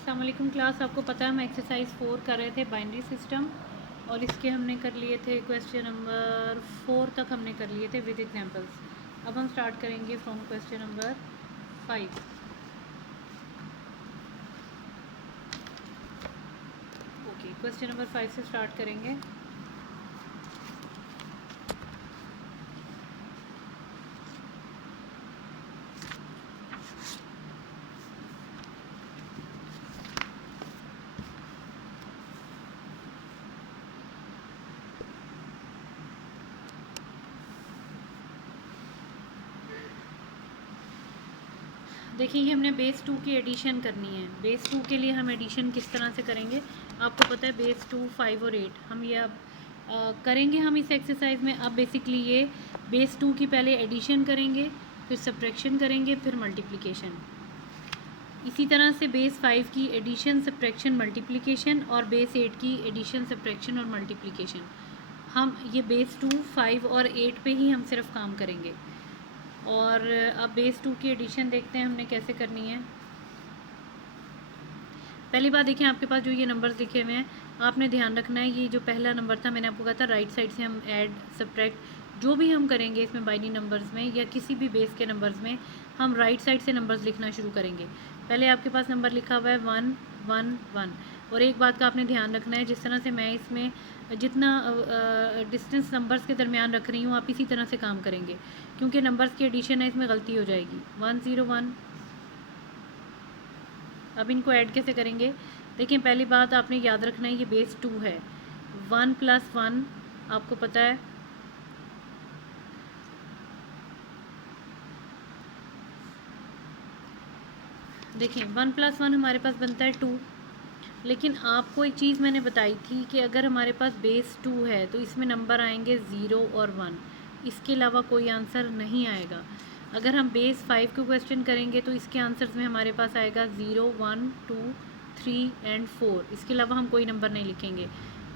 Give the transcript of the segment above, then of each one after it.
अस्सलाम वालेकुम क्लास। आपको पता है हम एक्सरसाइज 4 कर रहे थे बाइनरी सिस्टम, और इसके हमने कर लिए थे क्वेश्चन नंबर 4 तक हमने कर लिए थे विद एग्जांपल्स। अब हम स्टार्ट करेंगे from question number 5। Okay, question number 5 से स्टार्ट करेंगे। देखिए, ये हमने बेस 2 की एडिशन करनी है। बेस 2 के लिए हम एडिशन किस तरह से करेंगे, आपको पता है बेस 2, 5 और 8 हम ये अब करेंगे हम इस एक्सरसाइज में। अब बेसिकली ये बेस 2 की पहले एडिशन करेंगे, फिर सब्ट्रैक्शन करेंगे, फिर मल्टीप्लिकेशन। इसी तरह से बेस 5 की एडिशन, सब्ट्रैक्शन, मल्टीप्लिकेशन, और बेस 8 की एडिशन, सब्ट्रैक्शन और मल्टीप्लिकेशन। हम ये बेस 2, 5 और 8 पे ही हम सिर्फ काम करेंगे। और अब बेस 2 की एडिशन देखते हैं हमने कैसे करनी है। पहली बात देखिए, आपके पास जो ये नंबर्स लिखे हुए हैं, आपने ध्यान रखना है ये जो पहला नंबर था मैंने आपको कहा था राइट साइड से हम ऐड, सब्ट्रैक्ट जो भी हम करेंगे इसमें बाइनरी नंबर्स में या किसी भी बेस के नंबर्स में हम राइट साइड से नंबर्स लिखना शुरू करेंगे। पहले आपके पास नंबर लिखा हुआ है 1 1 1। और एक बात का आपने ध्यान रखना है, जिस तरह से मैं इसमें जितना डिस्टेंस नंबर्स के दरमियान रख रही हूँ आप इसी तरह से काम करेंगे, क्योंकि नंबर्स की एडिशन है इसमें गलती हो जाएगी। 1 0 1। अब इनको ऐड कैसे करेंगे, देखिए पहली बात आपने याद रखना है ये बेस 2 है। 1 + 1 आपको पता है देखिए 1 + 1 हमारे पास बनता है 2। लेकिन आपको एक चीज़ मैंने बताई थी कि अगर हमारे पास बेस 2 है तो इसमें नंबर आएंगे 0 और 1, इसके अलावा कोई आंसर नहीं आएगा। अगर हम बेस 5 को क्वेश्चन करेंगे तो इसके आंसर्स में हमारे पास आएगा 0 1 2 3 एंड 4, इसके अलावा हम कोई नंबर नहीं लिखेंगे।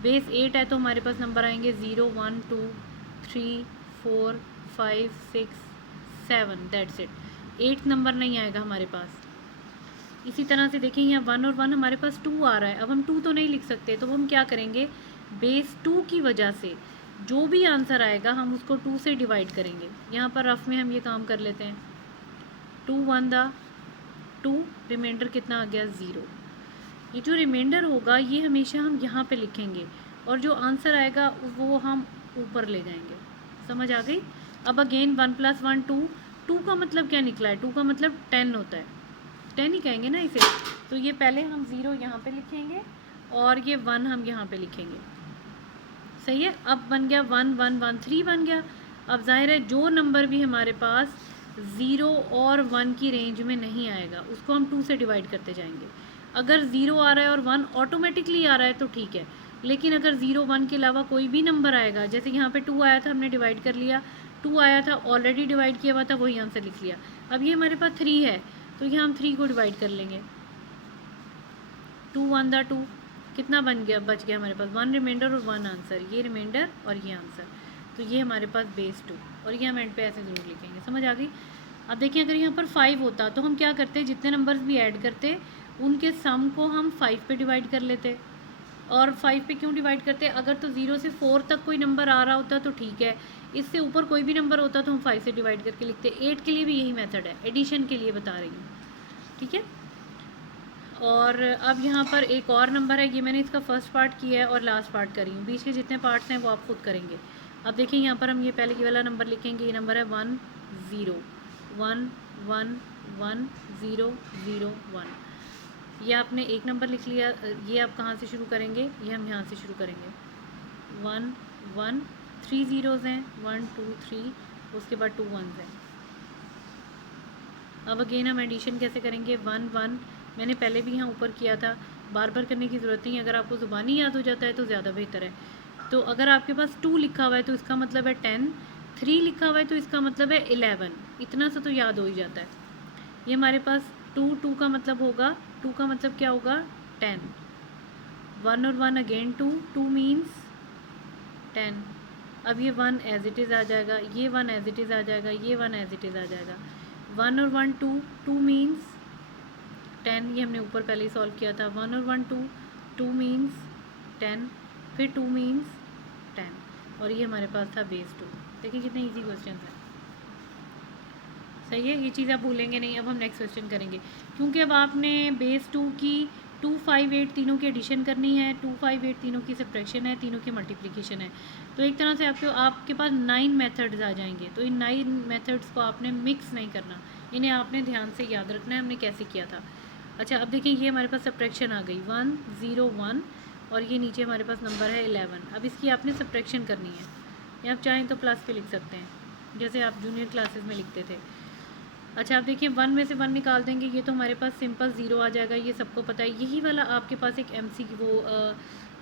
बेस 8 है तो हमारे पास नंबर आएंगे 0 1 2 3 4 5 6 7, दैट्स इट। 8 नंबर नहीं आएगा हमारे पास। इसी तरह से देखिए यहाँ 1 और 1 हमारे पास 2 आ रहा है। अब हम 2 तो नहीं लिख सकते, तो हम क्या करेंगे, बेस 2 की वजह से जो भी आंसर आएगा हम उसको 2 से डिवाइड करेंगे। यहाँ पर रफ में हम ये काम कर लेते हैं। 2 1 दा 2, रिमाइंडर कितना आ गया 0। ये जो रिमाइंडर होगा ये हमेशा हम यहाँ पे लिखेंगे, और जो आंसर आएगा वो हम ऊपर ले जाएंगे। समझ आ गई। अब अगेन 1 + 1 2। 2 का मतलब क्या निकला है, 2 का मतलब 10 होता है, 10 ही कहेंगे ना इसे। तो ये पहले हम 0 यहाँ पे लिखेंगे और ये 1 हम यहाँ पे लिखेंगे। सही है। अब बन गया 1 1 1 3 बन गया। अब जाहिर है जो नंबर भी हमारे पास 0 और 1 की रेंज में नहीं आएगा उसको हम 2 से डिवाइड करते जाएंगे। अगर 0 आ रहा है और 1 ऑटोमेटिकली आ रहा है तो ठीक है, लेकिन अगर 0 1 के अलावा कोई भी नंबर आएगा, जैसे यहाँ पे 2 आया था हमने डिवाइड कर लिया, 2 आया था ऑलरेडी डिवाइड किया हुआ था वही आंसर लिख लिया। अब ये हमारे पास 3 है तो यहाँ हम 3 को डिवाइड कर लेंगे। 2 1 दा 2, कितना बन गया, बच गया हमारे पास 1 रिमाइंडर और 1 आंसर। ये रिमाइंडर और ये आंसर, तो ये हमारे पास बेस 2, और ये हम एंड पे ऐसे ज़रूर लिखेंगे। समझ आ गई। अब देखिए अगर यहाँ पर 5 होता तो हम क्या करते, जितने नंबर्स भी ऐड करते उनके सम को हम 5 पे डिवाइड कर लेते। और 5 पे क्यों डिवाइड करते, अगर तो 0 से 4 तक कोई नंबर आ रहा होता तो ठीक है, इससे ऊपर कोई भी नंबर होता तो हम 5 से डिवाइड करके लिखते। 8 के लिए भी यही मेथड है, एडिशन के लिए बता रही हूँ, ठीक है। और अब यहाँ पर एक और नंबर है, ये मैंने इसका फर्स्ट पार्ट किया है और लास्ट पार्ट कर रही हूँ, बीच के जितने पार्ट्स हैं वो आप खुद करेंगे। अब देखिए यहाँ पर हम ये पहले की वाला नंबर लिखेंगे, ये नंबर है 1 0 1 1 1 0 0 1। ये आपने एक नंबर लिख लिया। ये आप कहाँ से शुरू करेंगे, ये हम यहाँ से शुरू करेंगे। 1 1 3 ज़ीरोज़ हैं, 1 2 3, उसके बाद 2 1s हैं। अब अगेन हम एडिशन कैसे करेंगे, 1 1 मैंने पहले भी यहाँ ऊपर किया था, बार बार करने की ज़रूरत नहीं है। अगर आपको ज़ुबानी याद हो जाता है तो ज़्यादा बेहतर है। तो अगर आपके पास 2 लिखा हुआ है तो इसका मतलब है 10, 3 लिखा हुआ है तो इसका मतलब है 11, इतना सा तो याद हो ही जाता है। ये हमारे पास 2 2 का मतलब होगा, 2 का मतलब क्या होगा 10, 1 और 1 अगेन 2 2 मीन्स 10। अब ये 1 एज इट इज़ आ जाएगा, ये 1 एज इट इज़ आ जाएगा, ये 1 एज इट इज़ आ जाएगा। 1 और 1 2 2 मीन्स 10 ये हमने ऊपर पहले ही सॉल्व किया था, 1 और 1 2, 2 मीन्स 10, फिर 2 मीन्स 10 और ये हमारे पास था बेस 2। देखिए कितने इजी क्वेश्चन हैं, सही है, ये चीज़ आप भूलेंगे नहीं। अब हम नेक्स्ट क्वेश्चन करेंगे, क्योंकि अब आपने बेस 2 की 2 5 8 तीनों की एडिशन करनी है, 2 5 8 तीनों की सब्ट्रैक्शन है, तीनों की मल्टीप्लिकेशन है। तो एक तरह से आपके पास 9 मेथड्स आ जाएंगे। तो इन 9 मेथड्स को आपने मिक्स नहीं करना, इन्हें आपने ध्यान से याद रखना है हमने कैसे किया था। अच्छा अब देखिए ये हमारे पास सब्ट्रैक्शन आ गई 1 0 1 और ये नीचे हमारे पास नंबर है 11। अब इसकी आपने सब्ट्रैक्शन करनी है, या आप चाहें तो प्लस पे लिख सकते हैं जैसे आप जूनियर क्लासेस में लिखते थे। अच्छा आप देखिए 1 में से 1 निकाल देंगे, ये तो हमारे पास सिंपल 0 आ जाएगा, ये सबको पता है। यही वाला आपके पास एक MC वो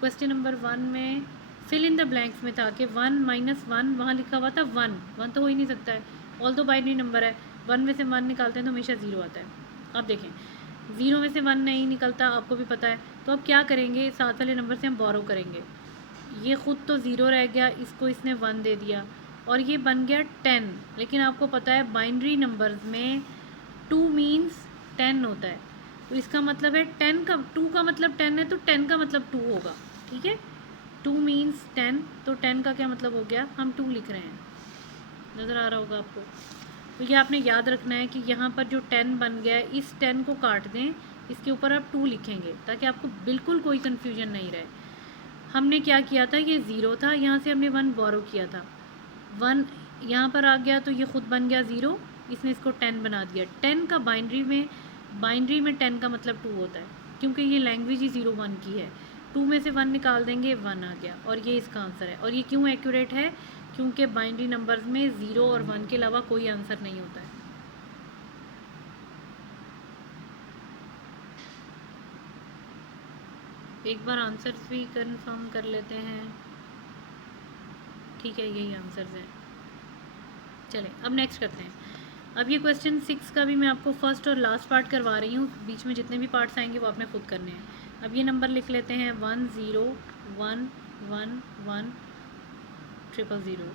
क्वेश्चन नंबर 1 में फिल इन द ब्लैंक्स में था कि 1 - 1 वहाँ लिखा हुआ था 1 तो हो ही नहीं सकता है, ऑल तो बाइनरी नंबर है। 1 में से 1 निकालते हैं तो हमेशा 0 आता है। अब देखें 0 में से 1 नहीं निकलता, आपको भी पता है। तो अब क्या करेंगे, साथ वाले नंबर से हम बोरो करेंगे। ये ख़ुद तो 0 रह गया, इसको इसने 1 दे दिया और ये बन गया 10। लेकिन आपको पता है बाइनरी नंबर्स में 2 मीन्स 10 होता है, तो इसका मतलब है 10 का 2 का मतलब 10 है, तो 10 का मतलब 2 होगा, ठीक है। 2 मीन्स 10, तो 10 का क्या मतलब हो गया, हम 2 लिख रहे हैं, नज़र आ रहा होगा आपको। तो ये आपने याद रखना है कि यहाँ पर जो 10 बन गया है, इस 10 को काट दें, इसके ऊपर आप 2 लिखेंगे ताकि आपको बिल्कुल कोई कन्फ्यूजन नहीं रहे। हमने क्या किया था, ये 0 था, यहाँ से हमने 1 बोरो किया था, 1 यहाँ पर आ गया तो ये ख़ुद बन गया 0, इसने इसको 10 बना दिया। 10 का बाइनरी में 10 का मतलब 2 होता है, क्योंकि ये लैंग्वेज ही 0 1 की है। 2 में से 1 निकाल देंगे 1 आ गया और ये इसका आंसर है। और ये क्यों एक्यूरेट है, क्योंकि बाइनरी नंबर्स में 0 और 1 के अलावा कोई आंसर नहीं होता है। एक बार आंसर्स भी कंफर्म कर लेते हैं, ठीक है यही आंसर्स हैं। चलें अब नेक्स्ट करते हैं। अब ये क्वेश्चन 6 का भी मैं आपको फर्स्ट और लास्ट पार्ट करवा रही हूँ, बीच में जितने भी पार्ट्स आएंगे वो आपने खुद करने हैं। अब ये नंबर लिख लेते हैं 1 0 1 1 1 0 0,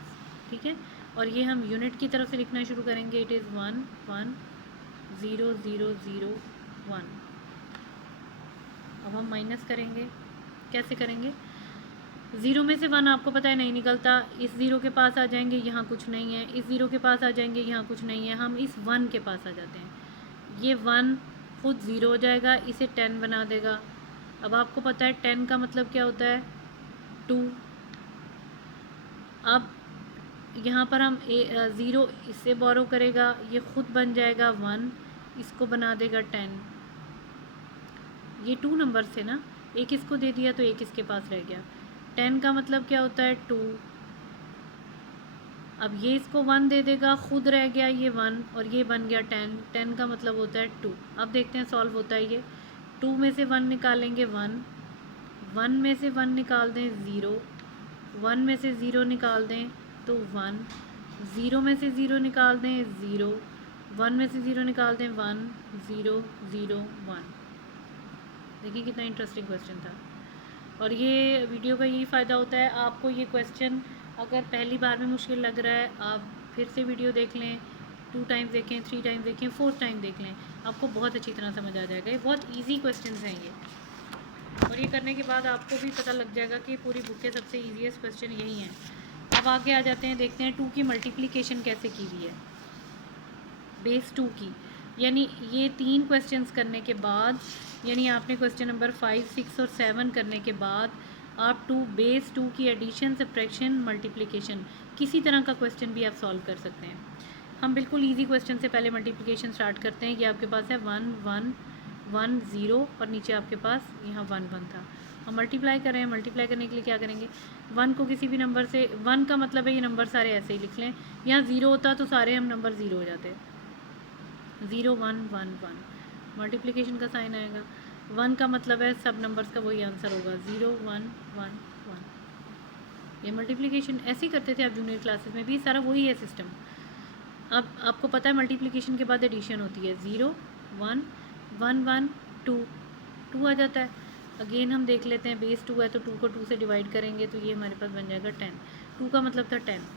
ठीक है। और ये हम यूनिट की तरफ से लिखना शुरू करेंगे, इट इज़ 1 1 0 0 0 1। अब हम माइनस करेंगे, कैसे करेंगे, 0 में से 1 आपको पता है नहीं निकलता, इस 0 के पास आ जाएंगे, यहाँ कुछ नहीं है, इस 0 के पास आ जाएंगे, यहाँ कुछ नहीं है, हम इस 1 के पास आ जाते हैं। ये 1 खुद 0 हो जाएगा, इसे 10 बना देगा। अब आपको पता है 10 का मतलब क्या होता है, 2। अब यहाँ पर हम 0 इससे बोरो करेगा, ये खुद बन जाएगा 1, इसको बना देगा 10। ये 2 नंबर से ना, एक इसको दे दिया तो एक इसके पास रह गया। 10 का मतलब क्या होता है 2। अब ये इसको 1 दे देगा, खुद रह गया ये 1 और ये बन गया 10। 10 का मतलब होता है 2। अब देखते हैं सॉल्व होता है ये। 2 में से 1 निकालेंगे 1, 1 में से 1 निकाल दें 0, 1 में से 0 निकाल दें तो 1, 0 में से 0 निकाल दें 0, 1 में से 0 निकाल दें 1 0 0 1। देखिए कितना इंटरेस्टिंग क्वेश्चन था। और ये वीडियो का यही फ़ायदा होता है, आपको ये क्वेश्चन अगर पहली बार में मुश्किल लग रहा है, आप फिर से वीडियो देख लें, 2 टाइम्स देखें, 3 टाइम देखें, 4th टाइम देख लें, आपको बहुत अच्छी तरह समझ आ जाएगा। ये बहुत ईजी क्वेश्चन हैं ये, और ये करने के बाद आपको भी पता लग जाएगा कि पूरी बुक के सबसे ईजीएस्ट क्वेश्चन यही हैं। अब आगे आ जाते हैं, देखते हैं 2 की मल्टीप्लिकेशन कैसे की हुई है, बेस 2 की। यानी ये 3 क्वेश्चंस करने के बाद, यानी आपने क्वेश्चन नंबर 5 6 और 7 करने के बाद आप बेस 2 की एडिशन सब्ट्रैक्शन मल्टीप्लिकेशन किसी तरह का क्वेश्चन भी आप सॉल्व कर सकते हैं। हम बिल्कुल इजी क्वेश्चन से पहले मल्टीप्लिकेशन स्टार्ट करते हैं। ये आपके पास है 1 1 1 0 और नीचे आपके पास यहाँ 1 1 था। हम मल्टीप्लाई कर रहे हैं, मल्टीप्लाई करने के लिए क्या करेंगे, 1 को किसी भी नंबर से, 1 का मतलब है ये नंबर सारे ऐसे ही लिख लें, यहाँ 0 होता तो सारे हम नंबर 0 हो जाते, 0 1 1 1, मल्टीप्लिकेशन का साइन आएगा। 1 का मतलब है सब नंबर्स का वही आंसर होगा, 0 1 1 1। ये मल्टीप्लिकेशन ऐसे ही करते थे आप जूनियर क्लासेस में भी, सारा वही है सिस्टम। अब आपको पता है मल्टीप्लिकेशन के बाद एडिशन होती है, 0 1 1 1 2 2 आ जाता है। अगेन हम देख लेते हैं, बेस 2 है तो 2 को 2 से डिवाइड करेंगे तो ये हमारे पास बन जाएगा 10। 2 का मतलब था 10,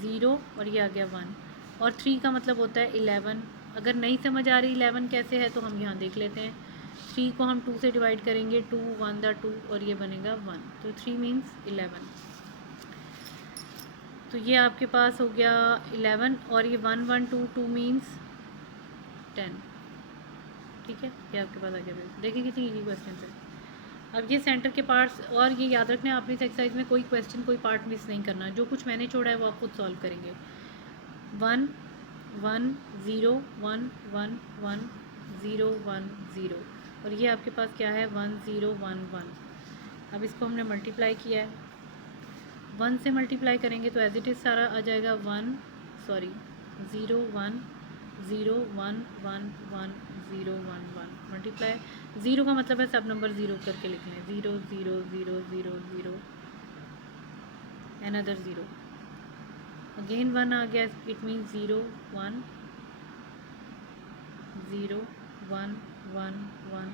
0 और ये आ गया 1, और 3 का मतलब होता है 11 अगर नहीं समझ आ रही 11 कैसे है तो हम यहाँ देख लेते हैं। 3 को हम 2 से डिवाइड करेंगे, 2 1 दा 2 और ये बनेगा 1, तो 3 मीन्स 11। तो ये आपके पास हो गया 11 और ये 1 1 2 2 मीन्स 10। ठीक है, ये आपके पास आ गया। देखिए कितनी इजी क्वेश्चन है। अब ये सेंटर के पार्ट्स, और ये याद रखना है आपने इस एक्सरसाइज में कोई क्वेश्चन कोई पार्ट मिस नहीं करना, जो कुछ मैंने छोड़ा है वो आप खुद सॉल्व करेंगे। 1 1 0 1 1 1 0 1 0 और ये आपके पास क्या है 1 0 1 1। अब इसको हमने मल्टीप्लाई किया है, 1 से मल्टीप्लाई करेंगे तो एज इट इज़ सारा आ जाएगा 0 1 0 1 1 1 0 1 1 मल्टीप्लाई। 0 का मतलब है सब नंबर 0 करके लिख लें, 0 0 0 0 0 another 0 अगेन 1 आ गया, इट मीन 0 1 0 1 1 1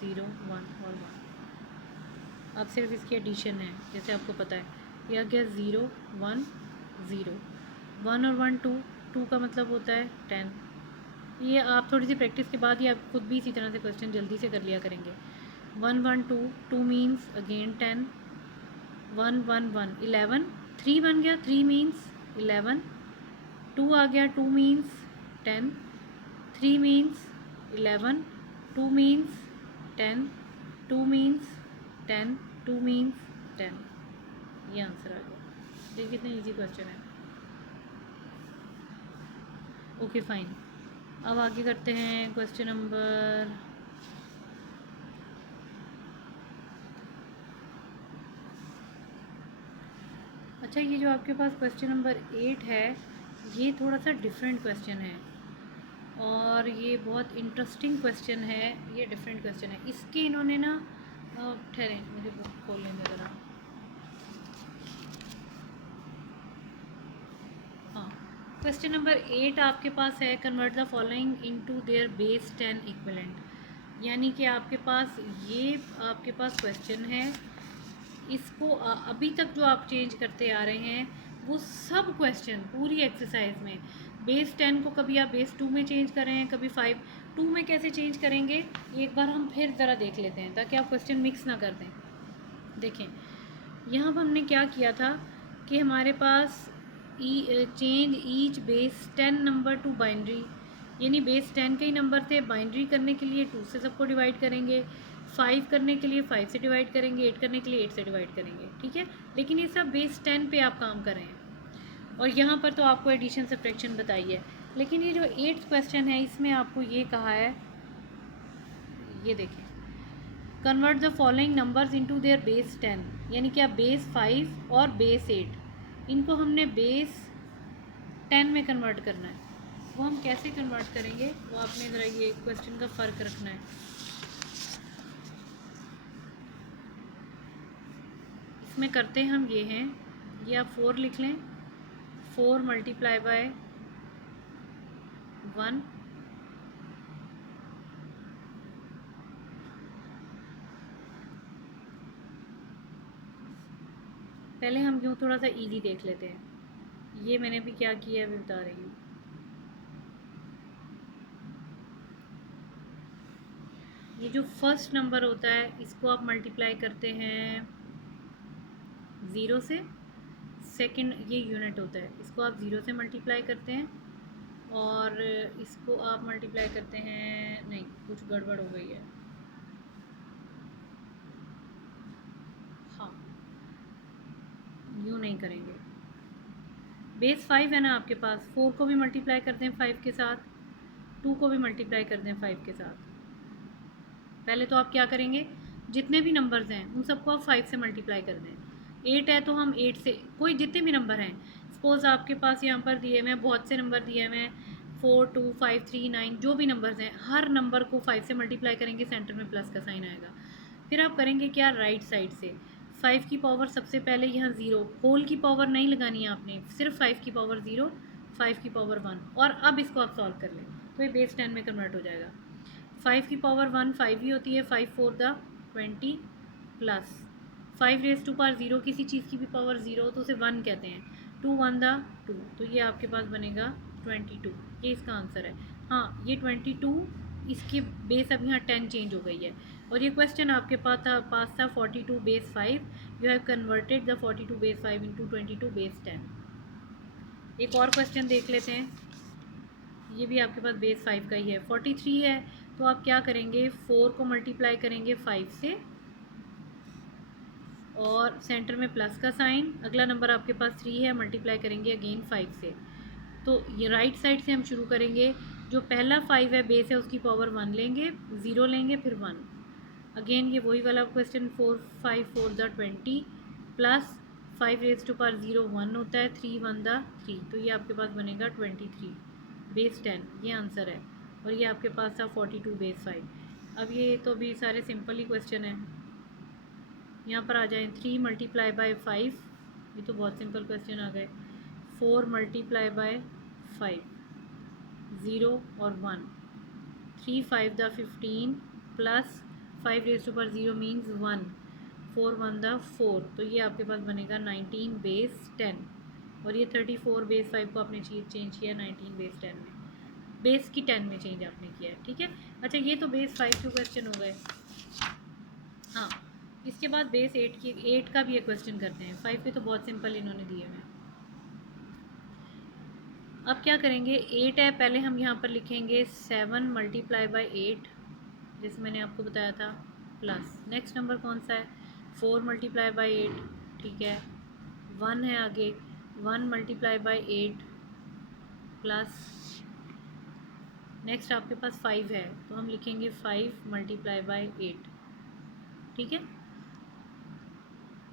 0 1 और 1। अब सिर्फ इसकी एडिशन है, जैसे आपको पता है। यह आ गया 0 1 0 1 और 1 2 2 का मतलब होता है 10। ये आप थोड़ी सी प्रैक्टिस के बाद ही आप खुद भी इसी तरह से क्वेश्चन जल्दी से कर लिया करेंगे। 1 1 2 2 मीन्स अगेन 10, 1 1 1 11 3 बन गया, 3 मीन्स 11, 2 आ गया, 2 means 10, 3 means 11, 2 means 10, 2 means 10, 2 means 10। ये आंसर आ गया। देखिए कितना इजी क्वेश्चन है। ओके फाइन, अब आगे करते हैं क्वेश्चन नंबर अच्छा, ये जो आपके पास क्वेश्चन नंबर 8 है ये थोड़ा सा डिफरेंट क्वेश्चन है और ये बहुत इंटरेस्टिंग क्वेश्चन है। ये डिफरेंट क्वेश्चन है, इसके इन्होंने ना ठहरें मुझे बुक खोल लेंगे ज़रा। हाँ, क्वेश्चन नंबर 8 आपके पास है, convert the following into their base 10 equivalent. यानी कि आपके पास ये आपके पास क्वेश्चन है, इसको अभी तक जो आप चेंज करते आ रहे हैं वो सब क्वेश्चन पूरी एक्सरसाइज में बेस 10 को कभी आप बेस 2 में चेंज कर रहे हैं, कभी 5 2 में कैसे चेंज करेंगे एक बार हम फिर ज़रा देख लेते हैं ताकि आप क्वेश्चन मिक्स ना कर दें। देखें यहाँ पर हमने क्या किया था कि हमारे पास change each base 10 number to binary, यानी बेस 10 के ही नंबर थे, बाइनरी करने के लिए 2 से सबको डिवाइड करेंगे, 5 करने के लिए 5 से डिवाइड करेंगे, 8 करने के लिए 8 से डिवाइड करेंगे। ठीक है, लेकिन ये सब बेस 10 पे आप काम कर रहे हैं और यहाँ पर तो आपको एडिशन सब्ट्रैक्शन बताई है। लेकिन ये जो 8th क्वेश्चन है इसमें आपको ये कहा है, ये देखें, convert the following numbers into their base 10, यानी कि आप बेस 5 और बेस 8 इनको हमने बेस 10 में कन्वर्ट करना है। वो हम कैसे कन्वर्ट करेंगे वो आपने ज़रा ये क्वेश्चन का फ़र्क रखना है। इसमें करते हम ये हैं, ये आप 4 लिख लें, 4 मल्टीप्लाई बाय 1 पहले हम यूँ थोड़ा सा इजी देख लेते हैं। ये मैंने भी क्या किया है अभी बता रही हूँ। ये जो फर्स्ट नंबर होता है इसको आप मल्टीप्लाई करते हैं 0 से, सेकंड ये यूनिट होता है इसको आप 0 से मल्टीप्लाई करते हैं और इसको आप मल्टीप्लाई करते हैं, नहीं कुछ गड़बड़ हो गई है, हाँ यूँ नहीं करेंगे। बेस 5 है ना आपके पास, 4 को भी मल्टीप्लाई करते हैं 5 के साथ, 2 को भी मल्टीप्लाई करते हैं 5 के साथ। पहले तो आप क्या करेंगे, जितने भी नंबर्स हैं उन सबको आप 5 से मल्टीप्लाई कर दें। 8 है तो हम 8 से, कोई जितने भी नंबर हैं, सपोज़ आपके पास यहाँ पर दिए हुए हैं बहुत से नंबर दिए हुए हैं, 4 2 5 3 9 जो भी नंबर्स हैं हर नंबर को 5 से मल्टीप्लाई करेंगे, सेंटर में प्लस का साइन आएगा। फिर आप करेंगे क्या, राइट साइड से 5 की पावर सबसे पहले यहाँ 0, होल की पावर नहीं लगानी है आपने, सिर्फ 5 की पावर 0, 5 की पावर 1 और अब इसको आप सॉल्व कर लें तो ये बेस 10 में कन्वर्ट हो जाएगा। 5 की पावर 1 5 ही होती है, 5 4 the 20 plus 5 raise to power 0, किसी चीज़ की भी पावर 0 हो तो उसे 1 कहते हैं, 2 1 द 2, तो ये आपके पास बनेगा 22। ये इसका आंसर है। हाँ, ये 22, इसकी बेस अब यहाँ 10 चेंज हो गई है। और ये क्वेश्चन आपके पास था 42 base 5, you have converted the 42 base 5 into 22 base 10। एक और क्वेश्चन देख लेते हैं, ये भी आपके पास बेस 5 का ही है। 43 है, तो आप क्या करेंगे, 4 को मल्टीप्लाई करेंगे 5 से और सेंटर में प्लस का साइन। अगला नंबर आपके पास 3 है, मल्टीप्लाई करेंगे अगेन 5 से। तो ये राइट साइड से हम शुरू करेंगे। जो पहला 5 है बेस है, उसकी पावर 1 लेंगे, 0 लेंगे, फिर 1। अगेन ये वही वाला question, 4 5 4 the 20 plus 5 raise to power 0 1 होता है, 3 1 द 3, तो ये आपके पास बनेगा 23 बेस 10, ये आंसर है। और ये आपके पास था 42 बेस 5। अब ये तो भी सारे सिंपल ही क्वेश्चन हैं। यहाँ पर आ जाएं, 3 मल्टीप्लाई बाय 5, ये तो बहुत सिंपल क्वेश्चन आ गए। 4 मल्टीप्लाई बाय 5, 0 और 1, 3 5 द 15 प्लस 5 रेज टू पर 0 मीन्स 1, 4 1 द 4, तो ये आपके पास बनेगा 19 बेस 10। और ये 34 बेस 5 को आपने चेंज किया 19 बेस 10 में, बेस की 10 में चेंज आपने किया है, ठीक है। अच्छा, ये तो बेस 5 के क्वेश्चन हो गए। हाँ, इसके बाद बेस 8 का भी एक क्वेश्चन करते हैं। 5 के तो बहुत सिंपल इन्होंने दिए हुए हैं। अब क्या करेंगे, 8 है, पहले हम यहाँ पर लिखेंगे 7 मल्टीप्लाई बाई 8, जैसे मैंने आपको बताया था, प्लस नेक्स्ट नंबर कौन सा है, 4 मल्टीप्लाई बाई 8, ठीक है। 1 है आगे, 1 मल्टीप्लाई बाई 8 प्लस नेक्स्ट आपके पास 5 है, तो हम लिखेंगे 5 मल्टीप्लाई बाई 8, ठीक है।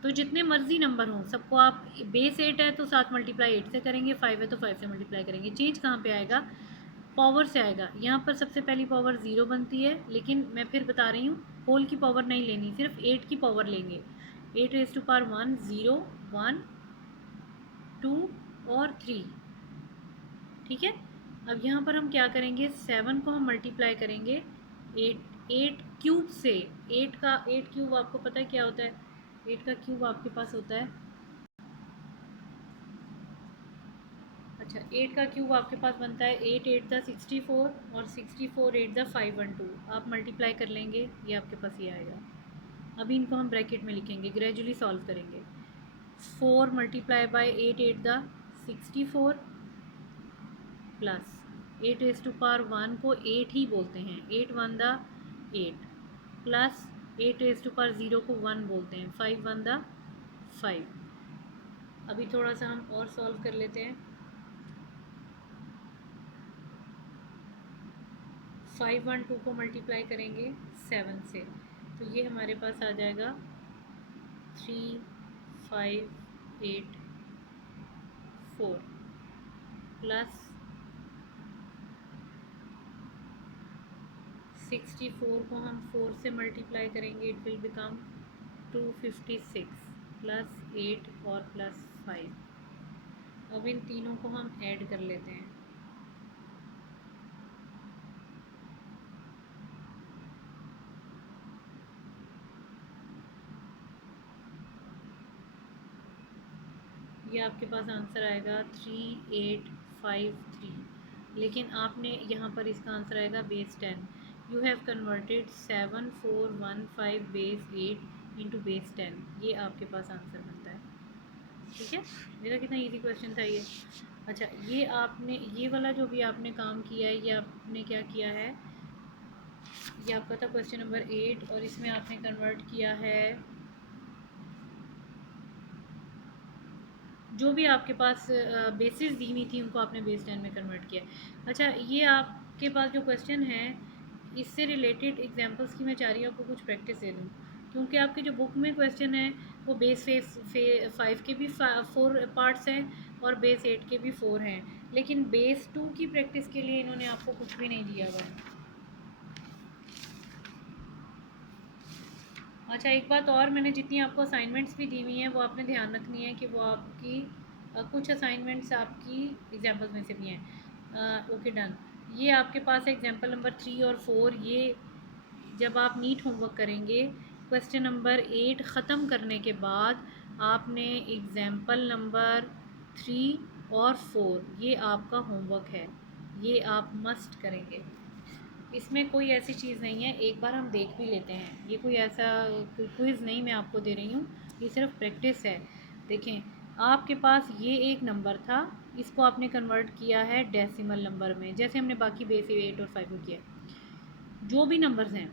तो जितने मर्जी नंबर हों सबको आप, बेस 8 है तो 7 मल्टीप्लाई 8 से करेंगे, 5 है तो 5 से मल्टीप्लाई करेंगे। चेंज कहाँ पे आएगा, पावर से आएगा। यहाँ पर सबसे पहली पावर 0 बनती है, लेकिन मैं फिर बता रही हूँ, होल की पावर नहीं लेनी, सिर्फ 8 की पावर लेंगे। 8 रेज टू पावर 1, 0 1 2 और 3, ठीक है। अब यहाँ पर हम क्या करेंगे, 7 को हम मल्टीप्लाई करेंगे 8 क्यूब से। 8 क्यूब आपको पता है क्या होता है, 8 का क्यूब आपके पास होता है, अच्छा 8 का क्यूब आपके पास बनता है 8 8 द 64 और 64 8 द 512, आप मल्टीप्लाई कर लेंगे, ये आपके पास ये आएगा। अभी इनको हम ब्रैकेट में लिखेंगे, ग्रेजुअली सॉल्व करेंगे। 4 multiply by 8 8 the 64 plus 8 raise to power 1 को 8 ही बोलते हैं, 8 1 the 8 plus 8 raise to power 0 को 1 बोलते हैं, 5 1 द 5। अभी थोड़ा सा हम और सॉल्व कर लेते हैं। 5 1 2 को मल्टीप्लाई करेंगे 7 से, तो ये हमारे पास आ जाएगा 3 5 8 4 प्लस 64 को हम 4 से मल्टीप्लाई करेंगे, इट विल बिकम 256 प्लस 8 और प्लस 5। अब इन तीनों को हम ऐड कर लेते हैं। ये आपके पास आंसर आएगा 3853, लेकिन आपने यहाँ पर इसका आंसर आएगा base 10। You have converted 7415 base 8 into base 10, ये आपके पास आंसर बनता है, ठीक है। मेरा कितना इजी क्वेश्चन था ये। अच्छा, ये आपने ये वाला जो भी आपने काम किया है, ये आपने क्या किया है, ये आपका था क्वेश्चन नंबर 8 और इसमें आपने कन्वर्ट किया है जो भी आपके पास बेसिस दी हुई थी, उनको आपने बेस 10 में कन्वर्ट किया। अच्छा, ये आपके पास जो क्वेश्चन है, इससे रिलेटेड एग्जांपल्स की मैं चाह रही हूँ आपको कुछ प्रैक्टिस दे दूँ, क्योंकि आपके जो बुक में क्वेश्चन है वो बेस 5 के भी 4 पार्ट्स हैं और बेस 8 के भी 4 हैं, लेकिन बेस 2 की प्रैक्टिस के लिए इन्होंने आपको कुछ भी नहीं दिया हुआ है। अच्छा, एक बात और, मैंने जितनी आपको असाइनमेंट्स भी दी हुई हैं वो आपने ध्यान रखनी है कि वो आपकी कुछ असाइनमेंट्स आपकी एग्जाम्पल्स में से भी हैं। Okay done. ये आपके पास एग्जाम्पल नंबर 3 और 4, ये जब आप नीट होमवर्क करेंगे, क्वेश्चन नंबर 8 ख़त्म करने के बाद आपने एग्जाम्पल नंबर 3 और 4, ये आपका होमवर्क है, ये आप मस्ट करेंगे। इसमें कोई ऐसी चीज़ नहीं है, एक बार हम देख भी लेते हैं, ये कोई ऐसा क्विज़ नहीं मैं आपको दे रही हूँ, ये सिर्फ प्रैक्टिस है। देखें, आपके पास ये एक नंबर था, इसको आपने कन्वर्ट किया है डेसिमल नंबर में, जैसे हमने बाकी बेस 8 और 5 को किया। जो भी नंबर्स हैं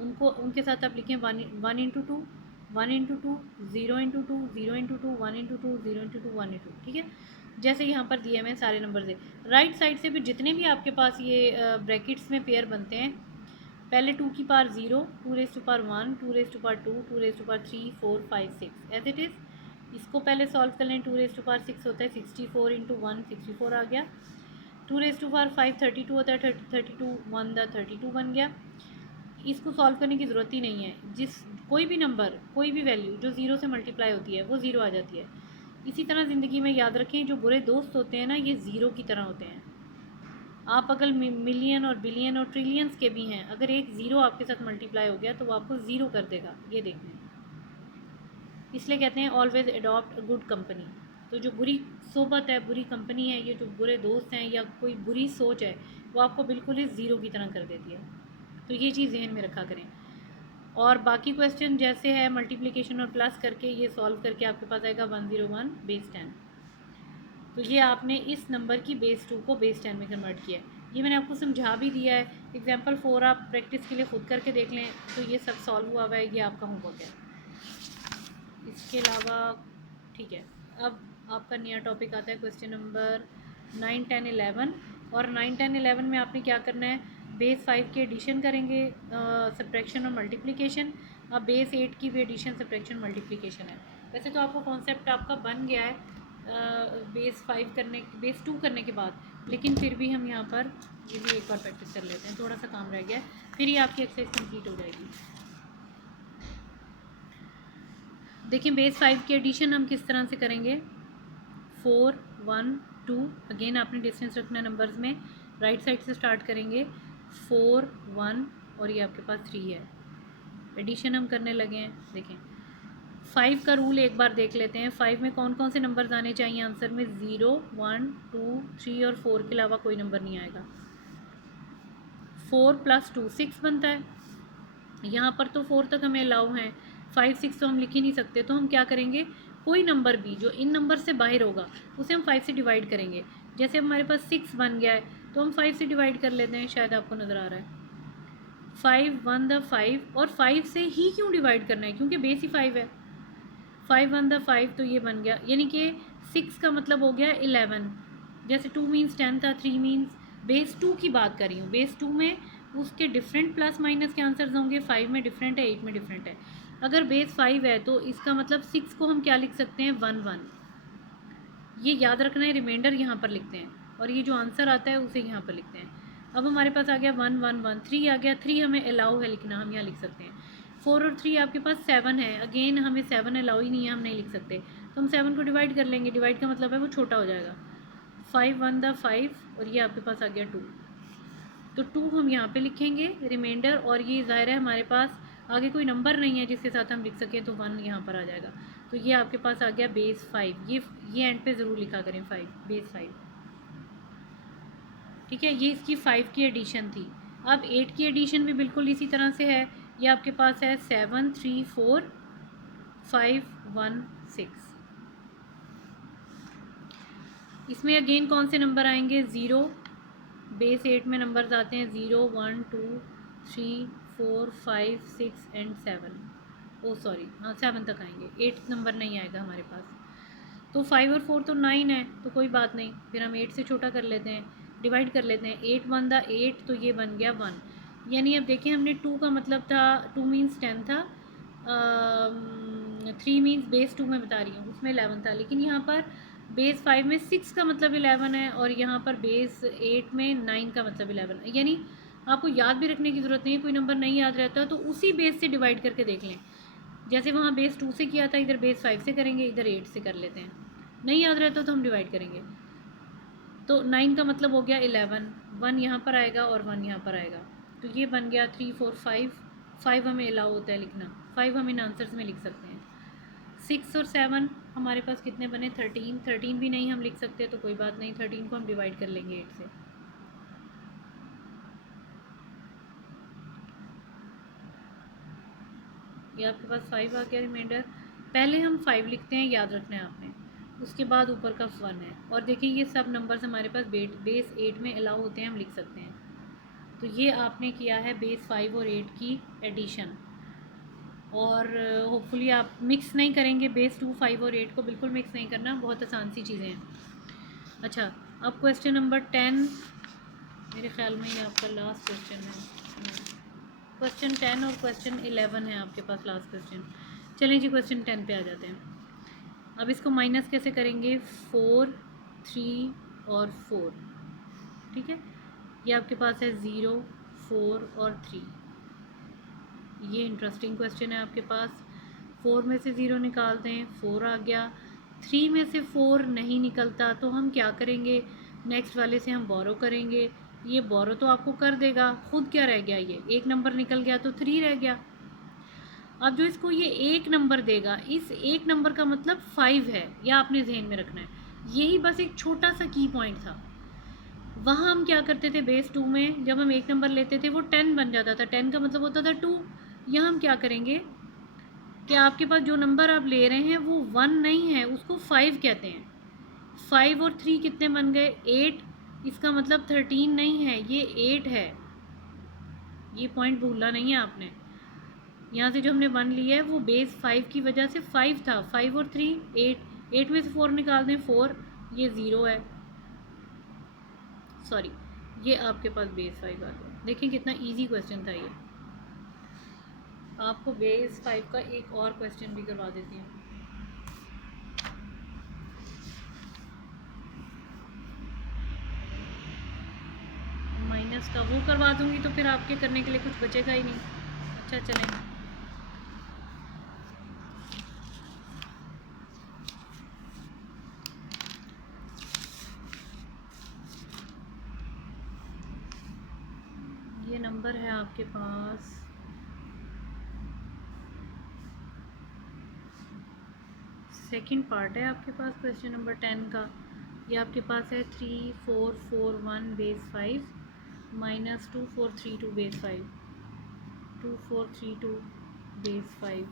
उनको उनके साथ आप लिखें 1 into 2, 1 into 2, 0 into 2, 0 into 2, 1 into 2, 0 into 2, 1 into 2, ठीक है। जैसे यहाँ पर दिए हुए सारे नंबर है, राइट साइड से भी जितने भी आपके पास ये ब्रैकेट्स में पेयर बनते हैं, पहले 2 की power 0, 2 raise to power 1, 2 raise to power 2, 2 raise to power 3, 4, 5, 6 as it is. इसको पहले सॉल्व कर लें, 2 रेज़ टू पावर 6 होता है 64 इंटू 1, 64 आ गया। 2 रेज़ टू पावर 5 32 होता है 32, 1 द 32 बन गया। इसको सॉल्व करने की ज़रूरत ही नहीं है, जिस कोई भी नंबर, कोई भी वैल्यू जो ज़ीरो से मल्टीप्लाई होती है वो ज़ीरो आ जाती है। इसी तरह ज़िंदगी में याद रखें, जो बुरे दोस्त होते हैं ना, ये ज़ीरो की तरह होते हैं। आप अगर मिलियन और बिलियन और ट्रिलियंस के भी हैं, अगर एक ज़ीरो आपके साथ मल्टीप्लाई हो गया तो वो आपको ज़ीरो कर देगा, ये देख लें। इसलिए कहते हैं ऑलवेज़ अडॉप्ट गुड कंपनी। तो जो बुरी सोबत है, बुरी कंपनी है, ये जो बुरे दोस्त हैं या कोई बुरी सोच है, वो आपको बिल्कुल ही ज़ीरो की तरह कर देती है। तो ये चीज़ ज़हन में रखा करें। और बाकी क्वेश्चन जैसे है मल्टीप्लिकेशन और प्लस करके ये सॉल्व करके आपके पास आएगा 101 बेस 10। तो ये आपने इस नंबर की बेस 2 को बेस 10 में कन्वर्ट किया है। ये मैंने आपको समझा भी दिया है। एग्जाम्पल 4 आप प्रैक्टिस के लिए खुद करके देख लें, तो ये सब सॉल्व हुआ हुआ है, ये आपका होमवर्क है। इसके अलावा ठीक है, अब आपका नया टॉपिक आता है क्वेश्चन नंबर 9, 10, 11। और 9, 10, 11 में आपने क्या करना है, बेस 5 की एडिशन करेंगे, सब्ट्रैक्शन और मल्टीप्लिकेशन। अब बेस 8 की भी एडिशन, सब्ट्रैक्शन, मल्टीप्लिकेशन है। वैसे तो आपको कॉन्सेप्ट आपका बन गया है बेस 5 करने, बेस 2 करने के बाद, लेकिन फिर भी हम यहाँ पर ये भी एक बार प्रैक्टिस कर लेते हैं, थोड़ा सा काम रह गया है, फिर ही आपकी एक्सरसाइज कंप्लीट हो जाएगी। देखिए, बेस 5 की एडिशन हम किस तरह से करेंगे, 4, 1, 2, अगेन आपने डिस्टेंस रखना नंबर्स में, राइट साइड से स्टार्ट करेंगे, 4, 1 और ये आपके पास 3 है। एडिशन हम करने लगे हैं। देखें, 5 का रूल एक बार देख लेते हैं। 5 में कौन कौन से नंबर्स आने चाहिए आंसर में, 0, 1, 2, 3 और 4 के अलावा कोई नंबर नहीं आएगा। 4 + 2 6 बनता है। यहाँ पर तो 4 तक हमें अलाउ हैं, 5, 6 तो हम लिख ही नहीं सकते। तो हम क्या करेंगे, कोई नंबर भी जो इन नंबर से बाहर होगा उसे हम 5 से डिवाइड करेंगे। जैसे हमारे पास 6 बन गया है, तो हम 5 से डिवाइड कर लेते हैं, शायद आपको नज़र आ रहा है। 5, 1 द 5, और 5 से ही क्यों डिवाइड करना है, क्योंकि बेस ही 5 है। 5, 1 द 5, तो ये बन गया, यानी कि 6 का मतलब हो गया 11। जैसे 2 मीन्स 10 था, 3 मीन्स, बेस 2 की बात कर रही हूँ। बेस 2 में उसके डिफरेंट प्लस माइनस के आंसर्स होंगे, 5 में डिफरेंट है, 8 में डिफरेंट है। अगर बेस 5 है तो इसका मतलब 6 को हम क्या लिख सकते हैं, 1, 1। ये याद रखना है, रिमाइंडर यहाँ पर लिखते हैं, और ये जो आंसर आता है उसे यहाँ पर लिखते हैं। अब हमारे पास आ गया 1, 1, 1, 3 आ गया, 3 हमें अलाउ है लिखना, हम यहाँ लिख सकते हैं। 4 और 3 आपके पास 7 है, अगेन हमें 7 अलाउ ही नहीं है, हम नहीं लिख सकते, तो हम 7 को डिवाइड कर लेंगे। डिवाइड का मतलब है वो छोटा हो जाएगा। 5, 1 द 5, और ये आपके पास आ गया 2, तो 2 हम यहाँ पे लिखेंगे रिमाइंडर, और ये ज़ाहिर है हमारे पास आगे कोई नंबर नहीं है जिसके साथ हम लिख सकें, तो 1 यहाँ पर आ जाएगा। तो ये आपके पास आ गया बेस 5। ये एंड पे ज़रूर लिखा करें, 5 बेस 5, ठीक है। ये इसकी 5 की एडिशन थी। अब 8 की एडिशन भी बिल्कुल इसी तरह से है। ये आपके पास है 7, 3, 4, 5, 1, 6। इसमें अगेन कौन से नंबर आएंगे, 0। बेस 8 में नंबर्स आते हैं 0, 1, 2, 3, 4, 5, 6 एंड 7। ओ सॉरी, हाँ 7 तक आएंगे, 8 नंबर नहीं आएगा हमारे पास। तो 5 और 4 तो 9 है, तो कोई बात नहीं, फिर हम 8 से छोटा कर लेते हैं, डिवाइड कर लेते हैं। 8, 1 द 8, तो ये बन गया 1। यानी अब देखिए, हमने 2 का मतलब था, 2 मीन्स 10 था, 3 मीन्स बेस 2 में बता रही हूँ, उसमें 11 था, लेकिन यहाँ पर बेस 5 में 6 का मतलब 11 है, और यहाँ पर बेस 8 में 9 का मतलब 11 है। यानी आपको याद भी रखने की ज़रूरत नहीं है, कोई नंबर नहीं याद रहता तो उसी बेस से डिवाइड करके देख लें। जैसे वहाँ बेस 2 से किया था, इधर बेस 5 से करेंगे, इधर 8 से कर लेते हैं। नहीं याद रहता तो हम डिवाइड करेंगे। तो 9 का मतलब हो गया 11, 1 यहाँ पर आएगा और 1 यहाँ पर आएगा, तो ये बन गया 3, 4, 5। 5 हमें अलाउ होता है लिखना, 5 हम इन आंसर्स में लिख सकते हैं। 6 और 7 हमारे पास कितने बने 13। 13 भी नहीं हम लिख सकते तो कोई बात नहीं, 13 को हम डिवाइड कर लेंगे 8 से। ये आपके पास 5 आ गया रिमाइंडर। पहले हम 5 लिखते हैं, याद रखना है आपने, उसके बाद ऊपर का 1 है। और देखिए ये सब नंबर्स हमारे पास बेस 8 में अलाउ होते हैं, हम लिख सकते हैं। तो ये आपने किया है बेस 5 और 8 की एडिशन। और होपफुली आप मिक्स नहीं करेंगे बेस 2, 5 और 8 को, बिल्कुल मिक्स नहीं करना, बहुत आसान सी चीज़ें हैं। अच्छा, अब क्वेश्चन नंबर 10, मेरे ख्याल में ये आपका लास्ट क्वेश्चन है। क्वेश्चन 10 और क्वेश्चन 11 है आपके पास लास्ट क्वेश्चन। चलिए जी क्वेश्चन 10 पे आ जाते हैं। अब इसको माइनस कैसे करेंगे, 4, 3 और 4, ठीक है। ये आपके पास है 0, 4 और 3। ये इंटरेस्टिंग क्वेश्चन है आपके पास। 4 में से 0 निकाल दें, 4 आ गया। 3 में से 4 नहीं निकलता तो हम क्या करेंगे, नेक्स्ट वाले से हम बोरो करेंगे। ये बोरो तो आपको कर देगा, खुद क्या रह गया, ये एक नंबर निकल गया तो 3 रह गया। अब जो इसको ये एक नंबर देगा, इस एक नंबर का मतलब 5 है, या आपने जहन में रखना है। यही बस एक छोटा सा की पॉइंट था। वहाँ हम क्या करते थे बेस 2 में, जब हम एक नंबर लेते थे वो 10 बन जाता था, 10 का मतलब होता था 2। यहाँ हम क्या करेंगे कि आपके पास जो नंबर आप ले रहे हैं वो 1 नहीं है, उसको 5 कहते हैं। 5 और 3 कितने बन गए, 8। इसका मतलब 13 नहीं है, ये 8 है। ये पॉइंट भूलना नहीं है आपने। यहाँ से जो हमने 1 लिया है वो बेस 5 की वजह से 5 था। 5 और 3 8, 8 में से 4 निकाल दें 4, ये 0 है, सॉरी, ये आपके पास बेस 5 आ गया। देखें कितना इजी क्वेश्चन था ये। आपको बेस 5 का एक और क्वेश्चन भी करवा देती हूँ। माइनस का वो करवा दूंगी तो फिर आपके करने के लिए कुछ बचेगा ही नहीं। अच्छा चलें, ये नंबर है आपके पास सेकंड पार्ट है आपके पास क्वेश्चन नंबर 10 का। ये आपके पास है 3 4 4 1 base 5 minus 2 4 3 2 base 5, 2 4 3 2 base 5।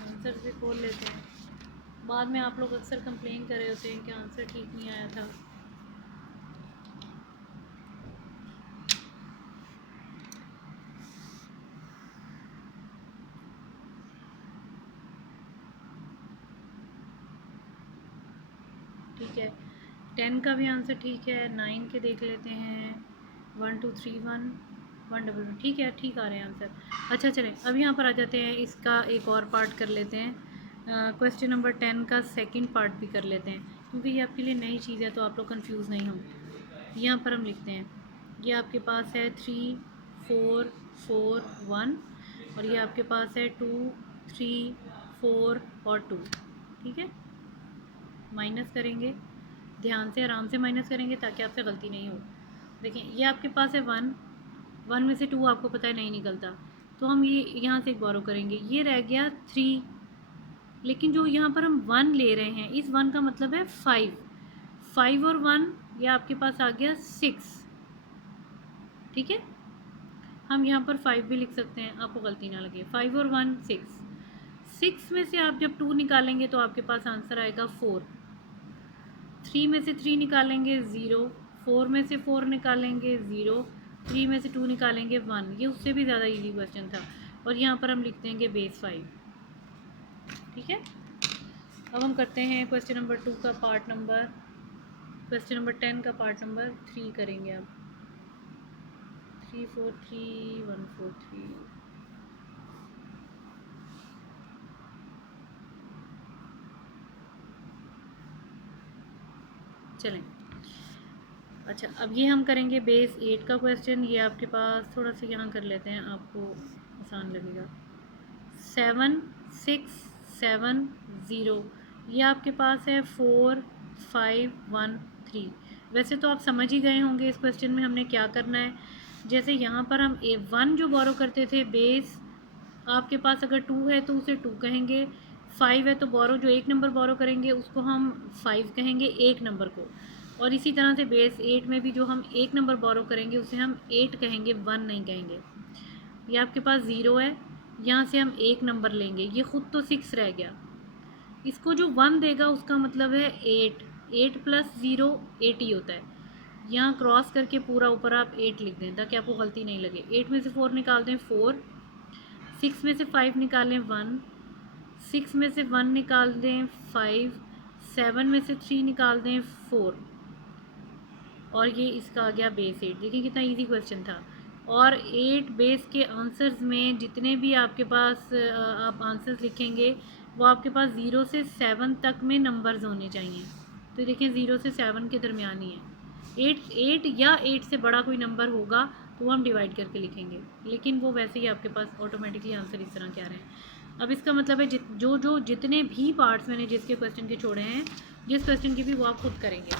Answer भी खोल लेते हैं, बाद में आप लोग अक्सर कंप्लेन कर रहे होते हैं कि आंसर ठीक नहीं आया था। ठीक है, 10 का भी आंसर ठीक है, 9 के देख लेते हैं, 1 2 3 1 1 डबल 1, ठीक है, ठीक आ रहे हैं आंसर। अच्छा चलें, अब यहाँ पर आ जाते हैं, इसका एक और पार्ट कर लेते हैं। क्वेश्चन नंबर 10 का सेकंड पार्ट भी कर लेते हैं, क्योंकि ये आपके लिए नई चीज़ है तो आप लोग कंफ्यूज नहीं हों। यहाँ पर हम लिखते हैं, ये आपके पास है 3 4 4 1 और ये आपके पास है 2 3 4 और 2, ठीक है। माइनस करेंगे, ध्यान से आराम से माइनस करेंगे ताकि आपसे गलती नहीं हो। देखिए ये आपके पास है 1, 1 में से 2 आपको पता है नहीं निकलता, तो हम ये यहाँ से एक बोरो करेंगे, ये रह गया 3। लेकिन जो यहाँ पर हम 1 ले रहे हैं, इस 1 का मतलब है 5, 5 और 1 ये आपके पास आ गया 6, ठीक है। हम यहाँ पर 5 भी लिख सकते हैं, आपको गलती ना लगे। 5 और 1 6, 6 में से आप जब 2 निकालेंगे तो आपके पास आंसर आएगा 4। 3 में से 3 निकालेंगे 0, 4 में से 4 निकालेंगे 0, 3 में से 2 निकालेंगे 1। ये उससे भी ज़्यादा इजी क्वेश्चन था, और यहाँ पर हम लिख देंगे बेस 5, ठीक है। अब हम करते हैं क्वेश्चन नंबर 2 का पार्ट नंबर, क्वेश्चन नंबर 10 का पार्ट नंबर 3 करेंगे अब। 3 4 3 1 4 3, चलें। अच्छा, अब ये हम करेंगे बेस 8 का क्वेश्चन। ये आपके पास थोड़ा सा यहाँ कर लेते हैं, आपको आसान लगेगा। 7 6 7 0, ये आपके पास है 4 5 1 3। वैसे तो आप समझ ही गए होंगे इस क्वेश्चन में हमने क्या करना है। जैसे यहाँ पर हम A1 जो बोरो करते थे, बेस आपके पास अगर 2 है तो उसे 2 कहेंगे, 5 है तो बोरो जो एक नंबर बोरो करेंगे उसको हम 5 कहेंगे, एक नंबर को। और इसी तरह से बेस 8 में भी जो हम एक नंबर बोरो करेंगे उसे हम 8 कहेंगे, 1 नहीं कहेंगे। ये आपके पास 0 है, यहाँ से हम एक नंबर लेंगे, ये ख़ुद तो 6 रह गया, इसको जो 1 देगा उसका मतलब है 8, 8 प्लस 0 8 ही होता है। यहाँ क्रॉस करके पूरा ऊपर आप 8 लिख दें ताकि आपको गलती नहीं लगे। 8 में से 4 निकाल दें 4, 6 में से 5 निकालें 1, 6 में से 1 निकाल दें 5, 7 में से 3 निकाल दें 4, और ये इसका आ गया बेस 8। देखिए कितना इजी क्वेश्चन था। और 8 बेस के आंसर्स में जितने भी आपके पास आप आंसर्स लिखेंगे वो आपके पास 0 से 7 तक में नंबर्स होने चाहिए। तो देखें 0 से 7 के दरमियान ही है। 8 या 8 से बड़ा कोई नंबर होगा तो वो हम डिवाइड करके लिखेंगे, लेकिन वो वैसे ही आपके पास ऑटोमेटिकली आंसर इस तरह के आ रहे हैं। अब इसका मतलब है जो जितने भी पार्ट्स मैंने जिसके क्वेश्चन के छोड़े हैं, जिस क्वेश्चन की भी वो आप खुद करेंगे।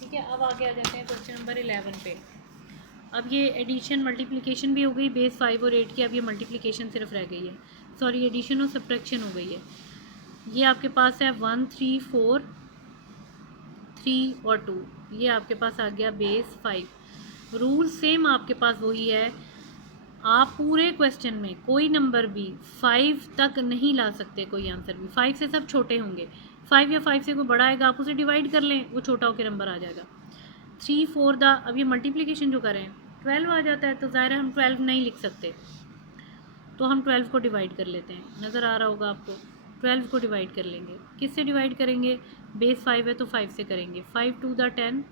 ठीक है, अब आगे आ जाते हैं क्वेश्चन नंबर 11 पे। अब ये एडिशन मल्टीप्लिकेशन भी हो गई बेस 5 और 8 की, अब ये मल्टीप्लिकेशन सिर्फ रह गई है, सॉरी एडिशन और सब्ट्रैक्शन हो गई है। ये आपके पास है 1 3 4 3 और 2, ये आपके पास आ गया बेस 5। रूल सेम आपके पास वही है, आप पूरे क्वेश्चन में कोई नंबर भी 5 तक नहीं ला सकते, कोई आंसर भी 5 से सब छोटे होंगे। 5 या 5 से कोई बड़ा आएगा आप उसे डिवाइड कर लें, वो छोटा होकर नंबर आ जाएगा। 3 4 दा, अब ये मल्टीप्लिकेशन जो करें 12 आ जाता है, तो ज़ाहिर है हम 12 नहीं लिख सकते, तो हम 12 को डिवाइड कर लेते हैं। नज़र आ रहा होगा आपको, 12 को डिवाइड कर लेंगे। किससे डिवाइड करेंगे? बेस 5 है तो 5 से करेंगे। 5 2 दा 10,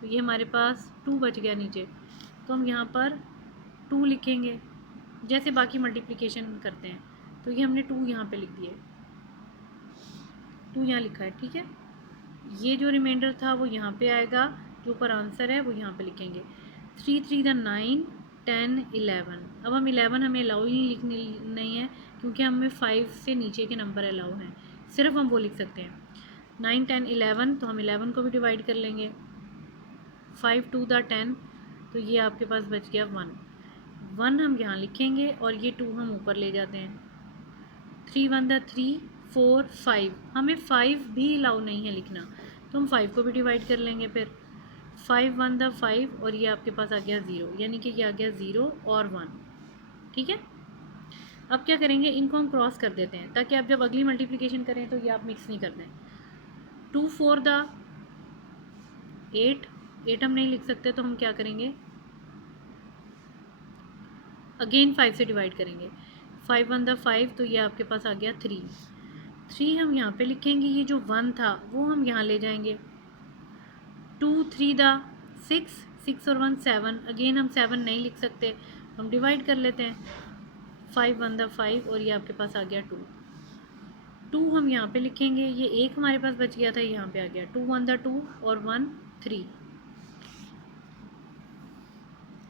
तो ये हमारे पास 2 बच गया नीचे, तो हम यहाँ पर 2 लिखेंगे जैसे बाकी मल्टीप्लिकेशन करते हैं। तो ये हमने 2 यहाँ पे लिख दिए, 2 यहाँ लिखा है। ठीक है, ये जो रिमाइंडर था वो यहाँ पे आएगा, जो ऊपर आंसर है वो यहाँ पे लिखेंगे। 3 3 दा 9 10 11। अब हम 11 हमें अलाउ ही लिखनी नहीं है क्योंकि हमें 5 से नीचे के नंबर अलाउ हैं, सिर्फ हम वो लिख सकते हैं। 9 10 11, तो हम 11 को भी डिवाइड कर लेंगे। 5 2 दा 10, तो ये आपके पास बच गया 1 1 हम यहाँ लिखेंगे और ये 2 हम ऊपर ले जाते हैं। 3 1 दा 3 4 5, हमें 5 भी अलाउ नहीं है लिखना, तो हम 5 को भी डिवाइड कर लेंगे। फिर 5 1 दा 5, और ये आपके पास आ गया 0, यानी कि ये आ गया 0 और 1। ठीक है, अब क्या करेंगे, इनको हम क्रॉस कर देते हैं ताकि आप जब अगली मल्टीप्लिकेशन करें तो ये आप मिक्स नहीं कर दें। 2 4 दा 8, 8 हम नहीं लिख सकते, तो हम क्या करेंगे, अगेन 5 से डिवाइड करेंगे। 5 1 दा 5, तो ये आपके पास आ गया 3 3 हम यहाँ पे लिखेंगे, ये जो 1 था वो हम यहाँ ले जाएंगे। 2 3 दा 6 6 और 1 7, अगेन हम 7 नहीं लिख सकते, हम डिवाइड कर लेते हैं। 5 1 दा 5, और ये आपके पास आ गया 2 2 हम यहाँ पे लिखेंगे, ये एक हमारे पास बच गया था, यहाँ पे आ गया 2 1 दा 2 और 1 3।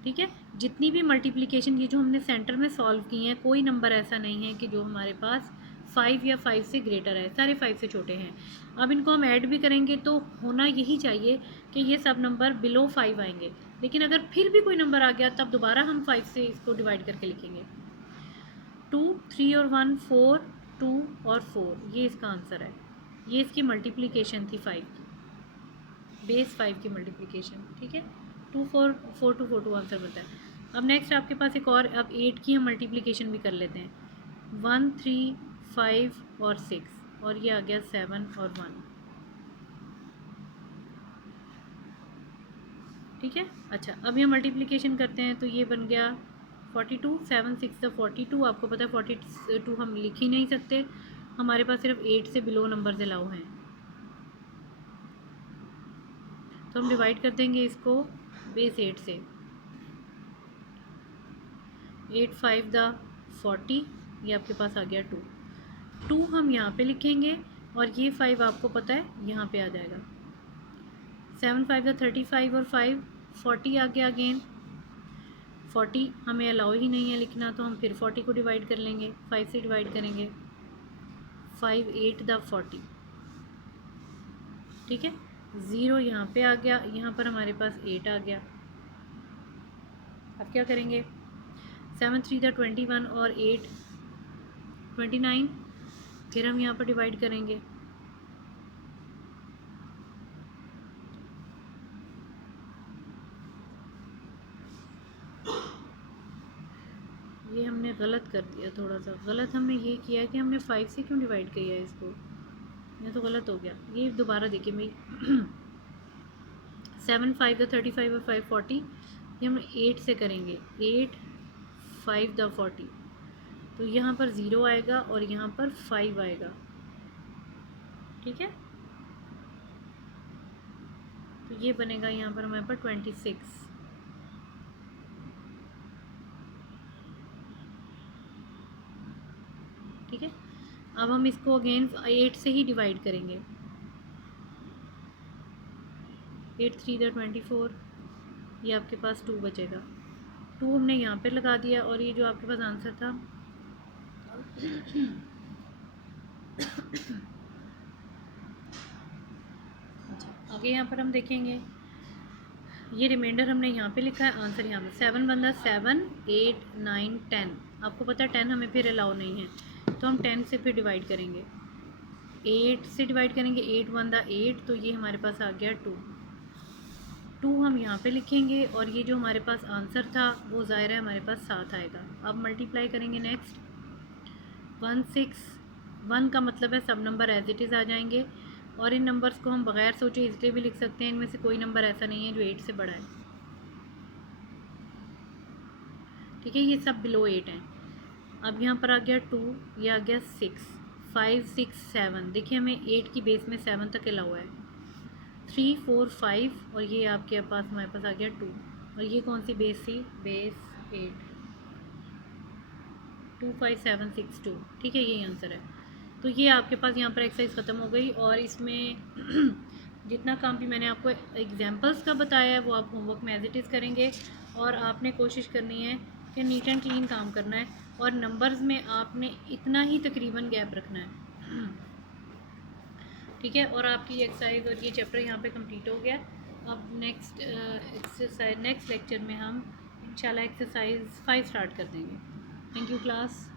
ठीक है, जितनी भी मल्टीप्लिकेशन ये जो हमने सेंटर में सॉल्व की हैं, कोई नंबर ऐसा नहीं है कि जो हमारे पास 5 या 5 से ग्रेटर है, सारे 5 से छोटे हैं। अब इनको हम ऐड भी करेंगे तो होना यही चाहिए कि ये सब नंबर बिलो 5 आएंगे, लेकिन अगर फिर भी कोई नंबर आ गया तब दोबारा हम 5 से इसको डिवाइड करके लिखेंगे। 2 3 और 1 4 2 और 4, ये इसका आंसर है। ये इसकी मल्टीप्लिकेशन थी 5 की, बेस 5 की मल्टीप्लिकेशन। ठीक है, 2 4 4 2 4 2 आंसर बनता है। अब नेक्स्ट आपके पास एक और, अब 8 की हम मल्टीप्लिकेशन भी कर लेते हैं। 1 3 5 और 6, और ये आ गया 7 और 1। ठीक है, अच्छा अब ये मल्टीप्लिकेशन करते हैं, तो ये बन गया 42 7 6 द 42। आपको पता है 42 हम लिख ही नहीं सकते, हमारे पास सिर्फ 8 से बिलो नंबर अलाउ हैं, तो हम डिवाइड कर देंगे इसको बेस 8 से। 8 5 द 40, ये आपके पास आ गया 2 2 हम यहाँ पे लिखेंगे, और ये 5 आपको पता है यहाँ पे आ जाएगा। 7 5 द 35 और 5 40 आ गया अगेन। 40 हमें अलाउ ही नहीं है लिखना, तो हम फिर 40 को डिवाइड कर लेंगे, 5 से डिवाइड करेंगे। 5 8 द 40। ठीक है, 0 यहाँ पे आ गया, यहाँ पर हमारे पास 8 आ गया। अब क्या करेंगे, 7 3 21 और 8 29, फिर हम यहाँ पर डिवाइड करेंगे। ये हमने गलत कर दिया, थोड़ा सा गलत हमने ये किया कि हमने 5 से क्यों डिवाइड किया है इसको, ये तो गलत हो गया। ये दोबारा देखिए भाई 7 5 35 और 5 40, ये हम 8 से करेंगे, 8 5 40, तो यहाँ पर 0 आएगा और यहाँ पर 5 आएगा, ठीक है। तो ये बनेगा यहाँ पर हमारे पास 26, ठीक है। अब हम इसको अगेन 8 से ही डिवाइड करेंगे, 8 3 24, ये आपके पास 2 बचेगा, 2 हमने यहाँ पे लगा दिया और ये जो आपके पास आंसर था अच्छा, आगे यहाँ पर हम देखेंगे, ये रिमाइंडर हमने यहाँ पे लिखा है, आंसर यहाँ पे 7 बनता 7 8 9 10, आपको पता है 10 हमें फिर अलाउ नहीं है, तो हम 10 से फिर डिवाइड करेंगे, 8 से डिवाइड करेंगे, 8 बनता 8, तो ये हमारे पास आ गया 2 हम यहाँ पे लिखेंगे और ये जो हमारे पास आंसर था वो ज़ाहिर है हमारे पास 7 आएगा। अब मल्टीप्लाई करेंगे नेक्स्ट 1 6, 1 का मतलब है सब नंबर एज इट इज़ आ जाएंगे, और इन नंबर्स को हम बग़ैर सोचे इसलिए भी लिख सकते हैं, इनमें से कोई नंबर ऐसा नहीं है जो 8 से बड़ा है, ठीक है। ये सब बिलो 8 हैं। अब यहाँ पर आ गया 2, ये आ गया 6 5 6 7, देखिए हमें 8 की बेस में 7 तक अलाउ है, 3 4 5, और ये आपके पास हमारे पास आ गया 2, और ये कौन सी बेस थी, बेस 8, 2 5 7 6 2, ठीक है, यही आंसर है। तो ये आपके पास यहाँ पर एक्सरसाइज ख़त्म हो गई, और इसमें जितना काम भी मैंने आपको एग्जांपल्स का बताया है वो आप होमवर्क में एज इट इज़ करेंगे, और आपने कोशिश करनी है कि नीट एंड क्लीन काम करना है, और नंबर्स में आपने इतना ही तकरीबन गैप रखना है, ठीक है। और आपकी एक्सरसाइज और ये चैप्टर यहाँ पे कंप्लीट हो गया। अब नेक्स्ट एक्सरसाइज नेक्स्ट लेक्चर में हम इंशाल्लाह एक्सरसाइज 5 स्टार्ट कर देंगे। Thank you class.